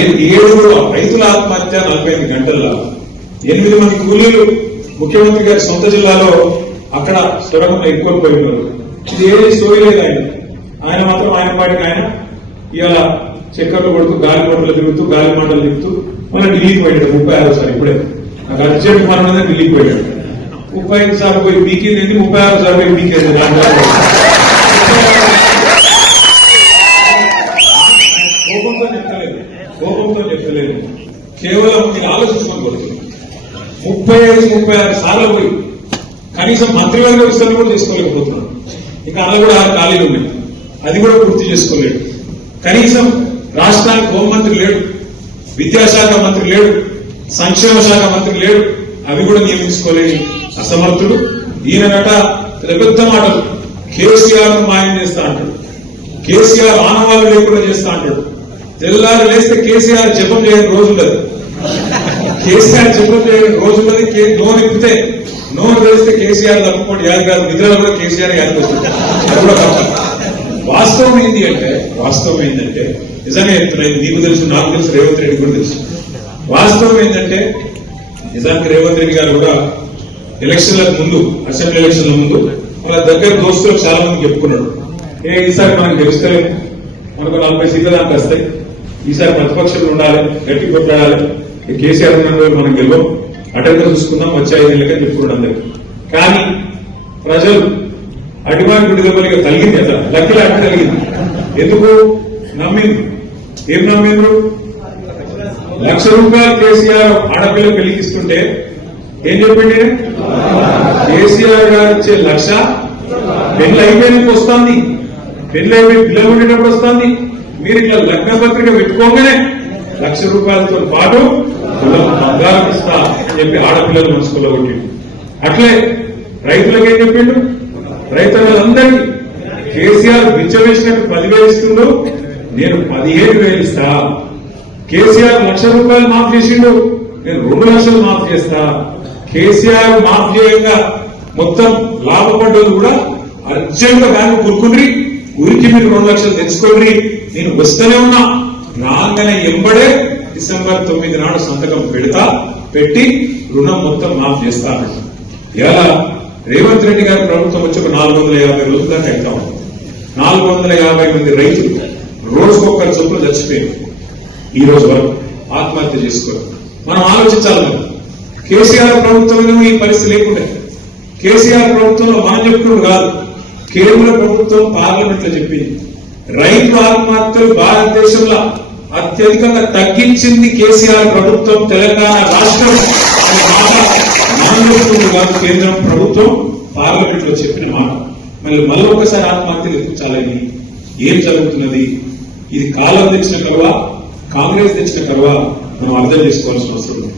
7 రైతుల ఆత్మహత్య 45 గంటల్లో 8 మంది కూలీలు ముఖ్యమంత్రి గారి సొంత జిల్లాలో అక్కడ స్థిరంగా ఎక్కువైపోయినారు. ఇది ఏది స్టోరీ లేదు. ఆయన మాత్రం ఆయన పాటికి ఆయన ఇవాళ చక్కర్లు కొడుతూ గాలి మంటలు తిరుగుతూ గాలి మంటలు తిరుగుతూ మళ్ళీ ఢిల్లీకి పోయాడు 36 సార్లు. ఇప్పుడే నాకు అర్జెంట్ మనం ఢిల్లీకి పోయాడు. 35 సార్లు పోయి పీకింది 36 సార్లు పోయి పీకేది. కోపంతో చెప్తలేదు, కేవలం మీరు ఆలోచించుకొని కొడుతుంది. 35-36 సార్లు పోయి కనీసం మంత్రివర్గ విస్తరణ కూడా చేసుకోలేకపోతున్నాడు. ఇంకా అలా కూడా 6 ఖాళీలు ఉన్నాయి, అది కూడా పూర్తి చేసుకోలేడు. కనీసం రాష్ట్రానికి హోంమంత్రి లేడు, విద్యాశాఖ మంత్రి లేడు, సంక్షేమ శాఖ మంత్రి లేడు, అవి కూడా నియమించుకోలేని అసమర్థుడు. ఈయనగట పెద్ద మాటలు కేసీఆర్ ను మాయం చేస్తా అంటాడు, కేసీఆర్ ఆనవాళ్ళు లేకుండా చేస్తా అంటాడు. తెల్లారు లేస్తే కేసీఆర్ జపం చేయని రోజుండదు, కేసీఆర్ జపం చేయని రోజున్నది. నోరు ఎక్కితే నోరు తెలిస్తే కేసీఆర్ తప్పుకోండి యాది కాదు, నిద్రలో కూడా కేసీఆర్ యాదికి వస్తుంది. అది కూడా తప్ప. వాస్తవం ఏంటంటే నిజంగా చెప్తున్నాయి, నీకు తెలుసు, నాకు తెలుసు, రేవంత్ రెడ్డి కూడా తెలుసు. వాస్తవం ఏంటంటే నిజానికి రేవంత్ రెడ్డి గారు కూడా ఎలక్షన్లకు ముందు, అసెంబ్లీ ఎలక్షన్ల ముందు వాళ్ళ దగ్గర దోస్తులకు చాలా మంది చెప్పుకున్నాడు, ఈసారి మనకు గెలుస్తలేదు, మనకు 40 సీట్ల దాకా వస్తాయి, ఈసారి ప్రతిపక్షంలో ఉండాలి, గట్టి కొట్లాడాలి, కేసీఆర్ ఉన్న రోజు మనం గెలవం, అటెండర్ చూసుకుందాం, వచ్చే 5 ఏళ్ళకని చెప్పుకున్నాడు అందరికి. కానీ ప్రజలు అడిమాన్ విడుదలగా కలిగింది, అట్లా లక్కీలా అట్లా కలిగింది. ఎందుకు నమ్మింది? ఏం నమ్మిండ్రు? ₹1,00,000 కేసీఆర్ ఆడపిల్ల పెళ్లికి ఇస్తుంటే ఏం చెప్పండి, కేసీఆర్ గారు ఇచ్చే 1,00,000 పెళ్లి అయిపోయినప్పుడు వస్తుంది, పెళ్లి అయిపోయి పిల్లలు ఉండేటప్పుడు వస్తుంది. మీరు ఇట్లా లగ్న పత్రిక పెట్టుకోగానే ₹1,00,000 పాటు బంగారం ఇస్తా అని చెప్పి ఆడపిల్లలు మనసులో కొట్టిండు. అట్లే రైతులకు ఏం చెప్పిండు? రైతులందరికీ కేసీఆర్ బిచ్చవేసినట్టు 10,000 ఇస్తుండు, నేను 15,000 ఇస్తా. కేసీఆర్ ₹1,00,000 మాఫ్ చేసిండు, నేను 2,00,000 మాఫ్ చేస్తా. కేసీఆర్ మాఫ్ చేయంగా మొత్తం లాభపడ్డది కూడా అర్జెంట్ గా దాన్ని కూరుకుండ్రి, ఊరికి మీరు 2,00,000 తెచ్చుకోండి, నేను వస్తూనే ఉన్నా. రాగానే ఎంబడే డిసెంబర్ 9 నాడు సంతకం పెట్టి రుణం మొత్తం మాఫ్ చేస్తాను. ఇలా రేవంత్ రెడ్డి గారి ప్రభుత్వం వచ్చి ఒక 450 రోజుల దాకా అవుతా ఉంది. 450 మంది రైతులు రోజుకొకరి చొప్పున చచ్చిపోయారు. ఈ రోజు వరకు ఆత్మహత్య చేసుకోరు. మనం ఆలోచించాలి, కేసీఆర్ ప్రభుత్వంలో ఈ పరిస్థితి లేకుండా. కేసీఆర్ ప్రభుత్వంలో మనం చెప్పుకున్నాడు కాదు, కేంద్ర ప్రభుత్వం పార్లమెంట్ లో చెప్పింది. రైతు ఆత్మహత్యలు భారతదేశంలో అత్యధికంగా తగ్గించింది కేసీఆర్ ప్రభుత్వం, తెలంగాణ రాష్ట్రం మనం చెప్పుకుంది కాదు, కేంద్రం ప్రభుత్వం పార్లమెంట్ లో చెప్పిన మాట. మళ్ళీ ఒకసారి ఆత్మహత్యలు ఎత్తించాలని ఏం జరుగుతున్నది? ఇది కాలం తెచ్చిన కరువా, కాంగ్రెస్ తెచ్చిన కరువా, మనం అర్థం చేసుకోవాల్సిన అవసరం ఉంది.